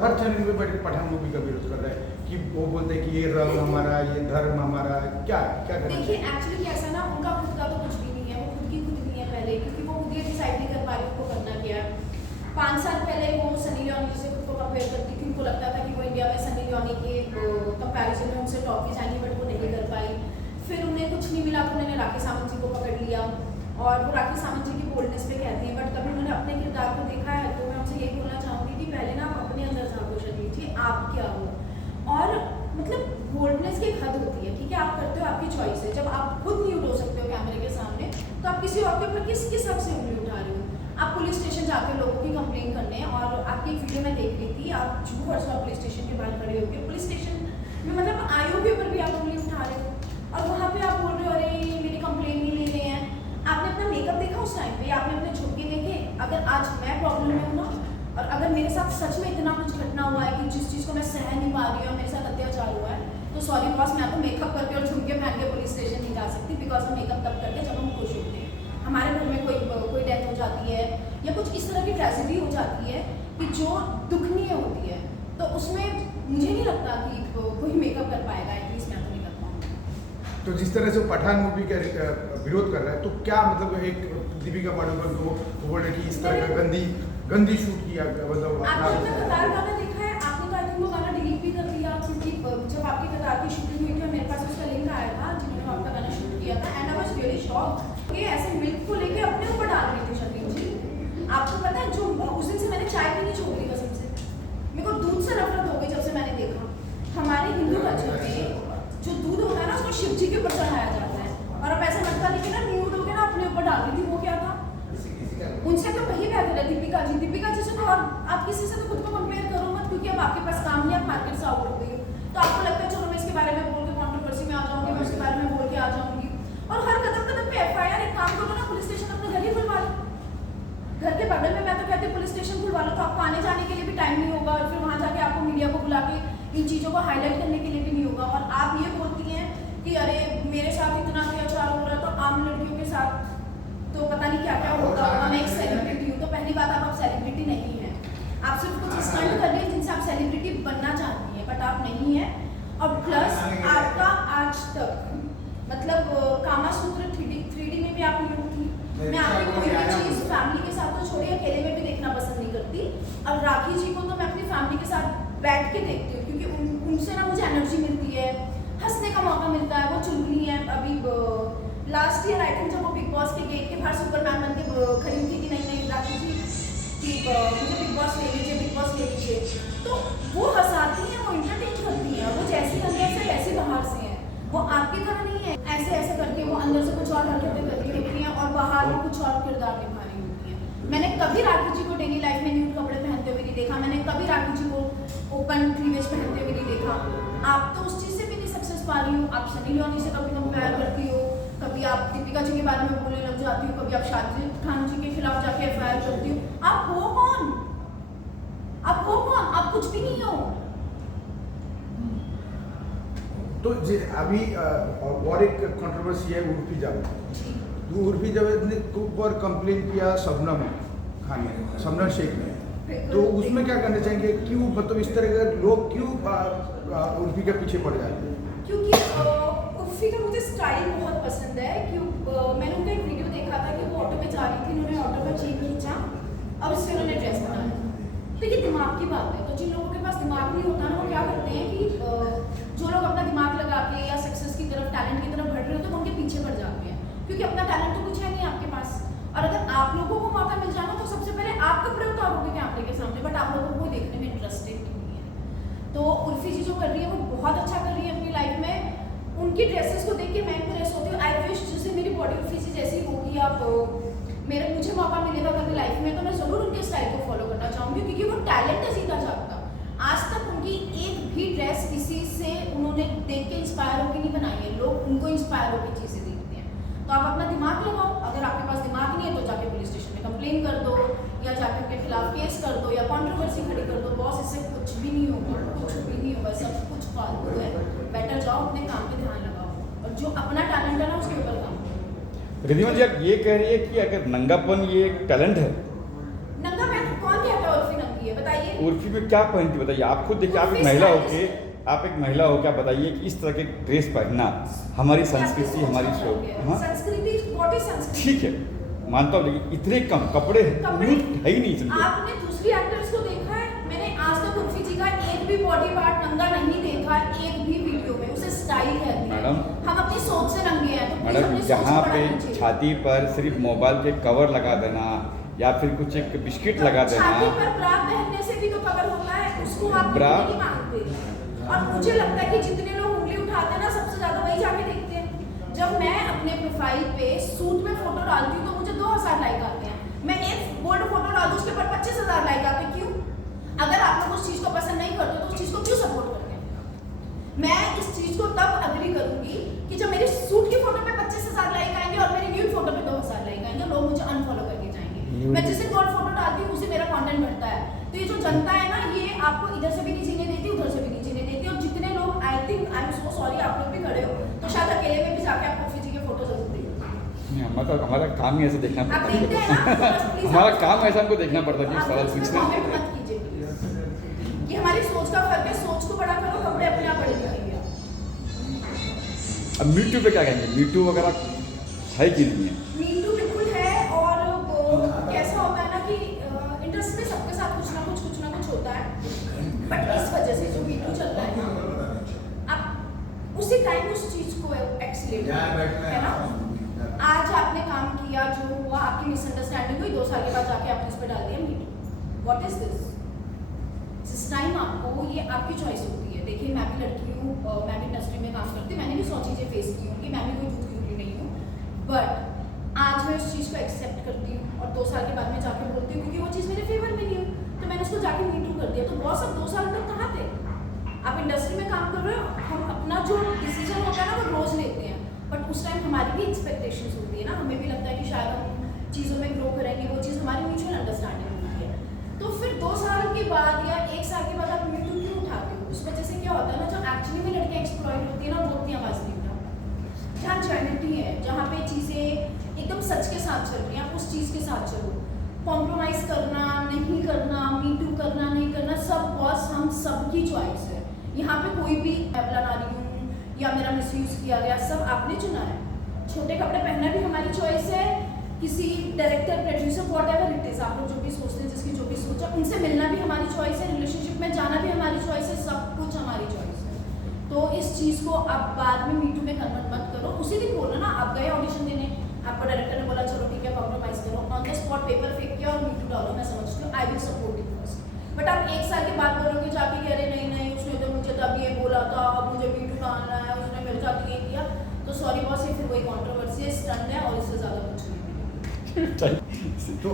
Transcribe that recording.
हर channel में बैठ के पठान मूवी का विरोध कर रहा है कि वो बोलते हैं कि ये रंग हमारा, ये धर्म हमारा, क्या क्या करना देखिए एक्चुअली कैसा ना, उनका खुद का तो कुछ भी नहीं है, वो खुद की खुद नहीं है पहले, क्योंकि वो खुद ये डिसाइड नहीं कर पा रही उनको करना क्या है। 5 साल पहले वो सनी लियोनी से खुद को कंपेयर करती थी, उनको लगता था कि वो इंडिया में सनी लियोनी के कंपैरिजन में उनसे टॉप की जाएंगी, बट वो नहीं कर पाई। फिर उन्हें कुछ नहीं मिला तो उन्होंने राखी सावंत जी को पकड़ लिया, और वो राखी सावंत जी की बोल्डनेस पे कहती हैं, बट कभी उन्होंने अपने किरदार को देखा है? तो मैं उनसे यही बोलना चाहूँगी कि पहले ना आप अपने अंदर झांको शरीर जी, आप क्या हो। और मतलब बोल्डनेस की एक हद होती है, ठीक है, आप करते हो, आपकी चॉइस है। जब आप खुद नहीं उठो सकते हो कैमरे के सामने, तो आप किसी और के ऊपर किस हक से उंगली उठा रहे हो? आप पुलिस स्टेशन जाते हो लोगों की कंप्लेन करने, और आपकी एक वीडियो में देख रही थी, आप झूठ परसों पुलिस स्टेशन के बाहर खड़े होकर पुलिस स्टेशन में मतलब आईओ के ऊपर भी आप उंगली उठा रहे हो, और वहाँ पे आप बोल रहे हो अरे मेरी कंप्लेन नहीं ले रहे हैं। आपने अपना मेकअप देखा उस टाइम पे? आपने अपने झुमके देखे? अगर आज मैं प्रॉब्लम में हूँ ना, और अगर मेरे साथ सच में इतना कुछ घटना हुआ है कि जिस चीज़ को मैं सह नहीं पा रही हूँ, मेरे साथ अत्याचार हुआ है, तो सॉरी बॉस, मैं तो मेकअप करके और झुमके पहन के पुलिस स्टेशन नहीं जा सकती, बिकॉज हम मेकअप तब करते हैं जब हम खुश होते हैं, हमारे घर में कोई डेथ हो जाती है या कुछ इस तरह की ट्रेजेडी हो जाती है कि जो दुखनीय होती है, तो उसमें मुझे नहीं लगता कि कोई मेकअप कर पाएगा, एटलीस्ट मैं तो नहीं कर पाऊँगी। तो जिस तरह से वो पठान मूवी का विरोध कर रहा है, तो क्या मतलब एक दीपिका पादुकोण को वो बोल रहे कि इस तरह का गंदी शूट किया, मतलब आपने अपना कतार गाना देखा है? आपने तो आई थिंक वो गाना डिलीट भी कर दिया, क्योंकि जब आपकी कतार की शूटिंग हुई थी और मेरे पास उसका लिंक आया था जिन्होंने आपका गाना शूट किया था, and I was really shocked कि ऐसे मिल्क को लेके अपने ऊपर डाल रही थी शर्लीन जी। आपको पता है, जो उस दिन से मैंने चाय पीनी छोड़ दी कसम से, मेरे को दूध से नफरत हो गई जब से मैंने देखा। हमारे हिंदू कल्चर में जो दूध होता है ना, उसको शिव जी के ऊपर चढ़ाया जाता है, और अब ऐसा लगता नहीं कि ना न्यूड होके ना अपने ऊपर डाल रही थी। वो क्या था? उनसे तो वही बेहतर है दीपिका जी से तो, और आप किसी से तो खुद को कंपेयर करो मत, क्योंकि अब आपके पास काम नहीं, आप मार्केट से आउट हो गई हो, तो आपको लगता है चलो मैं इसके बारे में बोल के कंट्रोवर्सी में आ जाऊंगी, मैं उसके बारे में बोल के आ जाऊंगी, और हर कदम पे एफआईआर। एक काम करो ना, पुलिस स्टेशन अपने घर ही खुलवा लो, घर के बगल में, मैं तो कहती हूँ पुलिस स्टेशन खुलवा लो, तो आपको आने जाने के लिए भी टाइम नहीं होगा, और फिर वहाँ जाके आपको मीडिया को बुला के इन चीज़ों को हाईलाइट करने के लिए भी नहीं होगा। और आप ये बोलती हैं कि अरे मेरे साथ इतना अत्याचार हो रहा है, तो आम लड़कियों के साथ तो पता नहीं क्या क्या होता होगा, मैं एक सेलिब्रिटी हूँ। तो पहली बात, आप सेलिब्रिटी नहीं है, आप सिर्फ कुछ स्टंट कर रही है जिनसे आप सेलिब्रिटी बनना चाहती हैं, बट आप नहीं है। और प्लस आपका आज तक मतलब कामासूत्र 3D में भी आप न्यूड थी। मैं आपकी कोई भी चीज़ फैमिली के साथ तो छोड़िए, अकेले में भी देखना पसंद नहीं करती, और राखी जी को तो मैं अपनी फैमिली के साथ बैठ के देखती हूँ, क्योंकि उनसे ना मुझे एनर्जी मिलती है, हंसने का मौका मिलता है। वो चुलबुली है। अभी लास्ट ईयर आई थिंक जब वो बिग बॉस के गेट के बाहर सुपरमैन बन के खड़ी थी कि नहीं राखी जी कि मुझे बिग बॉस ले लीजिए, बिग बॉस ले लीजिए, तो वो हंसाती हैं, वो इंटरटेन करती हैं, वो जैसी अंदर से वैसी बाहर से हैं, वो आपकी तरह नहीं है ऐसे करके वो अंदर से कुछ और हरकतें करती होती हैं और बाहर वो कुछ और किरदार निभा रही होती हैं। मैंने कभी राखी जी को डेली लाइफ में न्यूड कपड़े पहनते हुए नहीं देखा, मैंने कभी राखी जी को ओपन क्लीवेज पहनते हुए नहीं देखा। आप तो उस चीज़ से भी नहीं सक्सेस पा रही हो, आप सनी लियोनी से कभी कंपेयर करती हो, कभी आप दीपिका जी के बारे में बोलने लग जाती हो, कभी आप शाहरुख खान जी के खिलाफ जाके एफआईआर करती हो। आप हो कौन? आप हो कौन? आप कुछ भी नहीं हो। तो अभी और एक कंट्रोवर्सी है उर्फी जावेद। तो उर्फी जावेद ने ऊपर कंप्लेन किया शबनम खान ने, शबनम शेख ने, तो उसमें क्या करना चाहेंगे? क्यों मतलब इस तरह के लोग क्यों उर्फी के पीछे पड़ जाते हैं? क्योंकि उर्फी का मुझे स्टाइल बहुत पसंद है। मैंने उनका एक वीडियो देखा था कि वो ऑटो में जा रही थी, उन्होंने ऑटो का चेन खींचा और उससे उन्होंने ड्रेस बनाया। तो ये दिमाग की बात है। तो जिन लोगों के पास दिमाग नहीं होता ना, वो क्या करते हैं कि जो लोग अपना दिमाग लगा के या सक्सेस की तरफ, टैलेंट की तरफ बढ़ रहे होते हैं, उनके पीछे पड़ जाते हैं, क्योंकि अपना टैलेंट तो कुछ है नहीं आपके पास। और अगर आप लोगों को मौका मिल जाना, तो सबसे पहले आप कपड़े उतारोगे कैमरे के सामने, बट आप लोगों को देखने में इंटरेस्टेड नहीं है। तो उर्फी जी जो कर रही है वो बहुत अच्छा कर रही है अपनी लाइफ में। उनकी ड्रेसेस को देख के मैं इम्प्रेस होती हूँ। आई विश जैसे मेरी बॉडी उर्फी जी जैसी होगी, आप मुझे मौका मिलेगा कभी लाइफ में, तो मैं ज़रूर उनके स्टाइल को फॉलो करना चाहूँगी, क्योंकि वो टैलेंट है सीधा जागता। आज तक उनकी एक भी ड्रेस किसी से उन्होंने देख के इंस्पायर होकर नहीं बनाई है, लोग उनको इंस्पायर होकर चीज़ें देखते हैं। तो आप अपना दिमाग लगाओ, अगर आपके पास दिमाग नहीं है तो जाके पुलिस स्टेशन में कंप्लेन कर दो, या जाके उनके खिलाफ केस कर दो, या कंट्रोवर्सी खड़ी कर दो। बॉस, इससे कुछ भी नहीं होगा, कुछ भी नहीं होगा, सब कुछ फालतू है। बेटर जाओ अपने काम पे ध्यान लगाओ, और जो अपना टैलेंट है ना उसके ऊपर काम करो। रिद्धिमा जी, आप ये कह रही है कि अगर नंगापन ये एक टैलेंट है? नंगा मैं कौन कहता है उर्फी नंगी है, बताइए? उर्फी में क्या पहनती बताइए? आप खुद देखिए, आप एक उर्फी महिला हो stylish के, आप एक महिला हो, क्या बताइए कि इस तरह के ड्रेस पहनना हमारी संस्कृति, हमारी शो, हाँ संस्कृति, व्हाट इज संस्कृति? ठीक है, मानता हूँ, लेकिन इतने कम कपड़े कपड़े है ही नहीं समझे। आपने दूसरी एक्टर्स को देखा है? मैंने आज तक उर्फी जी का एक भी बॉडी पार्ट नंगा नहीं देखा, एक भी वीडियो में। उसे स्टाइल कहते हैं। मैडम, हम अपनी सोच से नंगे हैं, तो प्लीज मैडम अपनी सोच जहाँ को पे बढ़ा लीजिए। छाती पर सिर्फ मोबाइल के कवर लगा देना या फिर कुछ एक बिस्किट लगा छाती देना, पर ब्रा पहनने से भी तो कवर होता है, उसको आप ब्रा- नहीं मांगते। और मुझे लगता है कि जितने लोग उंगली उठाते हैं ना, सबसे ज्यादा वही जाके देखते हैं। जब मैं अपने प्रोफाइल पे सूट में फोटो डालती हूँ तो मुझे 2000 लाइक आते हैं। मैं एक बोल्ड फोटो डाल दूँ, उसके ऊपर 25,000 लाइक आते हैं। क्यों? अगर आप लोग उस चीज को पसंद नहीं करते तो उस चीज को क्यों सपोर्ट करते हैं? मैं इस चीज को तब अग्री करूंगी कि जब मेरे सूट की फोटो पे 25,000 लाइक आएंगे और मेरी न्यूड फोटो पे 2,000 लाइक आएंगे, लोग मुझे अनफॉलो करके जाएंगे। मैं जिस दिन गोल्ड फोटो डालती हूँ उसे मेरा कंटेंट बढ़ता है। तो ये जो जनता है ना, ये आपको इधर से भी नहीं जीने देती, उधर से भी नहीं जीने देती। और जितने लोग, I think, I am so sorry, आप लोग भी खड़े हो तो शायद अकेले में भी जाके आप उर्फी जी के फोटो जरूर देखो। नहीं, हमारा काम ही ऐसे देखना आप पड़ता देखते हैं ना, तो बस है। please हमारा आप- काम ऐसा हमको देखना पड़ता है कि आप सवाल उसमें पूछना। comment मत कीजिए please। ये हमारी सोच का फर्क है, सोच को बड़ा करो, कपड़े अपने आप बड़े दिखेंगे। अब मीटू पे क्या कहेंगे? मीटू वगैरह है कि नहीं है? मीटू बिल्कुल है। और वो कैसा होता है ना कि इंडस्ट्री में सबके साथ कुछ ना कुछ होता है। बट इस वजह से जो मीटू चल रहा है ना, आप उसी टाइम उस चीज को एक्सीलेट है ना। आज आपने काम किया, जो हुआ, आपकी मिसअंडरस्टैंडिंग हुई, 2 साल के बाद जाके आपने इस पे डाल दिया मीटू। What is this? जिस टाइम आपको, ये आपकी चॉइस होती है। देखिए, मैं भी लड़की हूँ, मैं भी इंडस्ट्री में काम करती हूँ, मैंने भी 100 चीज़ें फेस की होंगी, मैं भी कोई दूध की उंगली नहीं हूँ। बट आज मैं उस चीज़ को एक्सेप्ट करती हूँ और 2 साल के बाद मैं जाके बोलती हूँ, क्योंकि वो चीज़ मेरे फेवर में नहीं हो, तो मैंने उसको जाके मीटू कर दिया। तो बहुत सब 2 साल तक कहाँ थे आप? इंडस्ट्री में काम कर रहे हो, हम अपना जो डिसीजन होता है ना, वो रोज लेते हैं। बट उस टाइम हमारी भी एक्सपेक्टेशंस होती है ना, हमें भी लगता है कि शायद हम चीज़ों में ग्रो करेंगे, वो चीज़ हमारी म्यूचुअल अंडरस्टैंडिंग होती है। तो फिर 2 साल के बाद या 1 साल के बाद आप मीटू क्यों उठाते हो? उस वजह से क्या होता है ना, जो एक्चुअली में लड़कियां एक्सप्लॉइट होती है ना, वो उतनी आवाज़ नहीं उठाती। जहाँ जेन्युइनिटी है, जहाँ पे चीज़ें एकदम सच के साथ चल रही हैं, आप उस चीज़ के साथ चलो। कॉम्प्रोमाइज़ करना, नहीं करना, मीटू करना, नहीं करना, सब बॉस हम सबकी चॉइस है। यहाँ पे कोई भी बना रही हूँ या मेरा मिसयूज किया गया, सब आपने चुना है। छोटे कपड़े पहनना भी हमारी चॉइस है। किसी director, producer, whatever it is, आप लोग जो भी सोचते हैं, जिसकी जो भी सोचा, उनसे मिलना भी हमारी चॉइस है। रिलेशनशिप में जाना भी हमारी चॉइस है। सब कुछ हमारी चॉइस है। तो इस चीज़ को आप बाद में मीटू में कन्वर्ट मत करो। उसी दिन बोलो ना, आप गए ऑडिशन देने, आपको डायरेक्टर ने बोला चलो ठीक है, कॉम्प्रोमाइज़ करो, ऑन द स्पॉट पेपर फेंक किया और मीटू डालो। मैं समझती हूँ, I will support it first. But आप 1 साल के बाद बोलोगे जाके कह रहे नहीं नहीं, उसने तो मुझे तब ये बोला था, अब मुझे मीटू डालना है, उसने मेरे साथ ये किया, तो सॉरी बॉस, ये फिर वही कॉन्ट्रोवर्सी है, स्टंट है और इससे ज़्यादा कुछ नहीं है। तो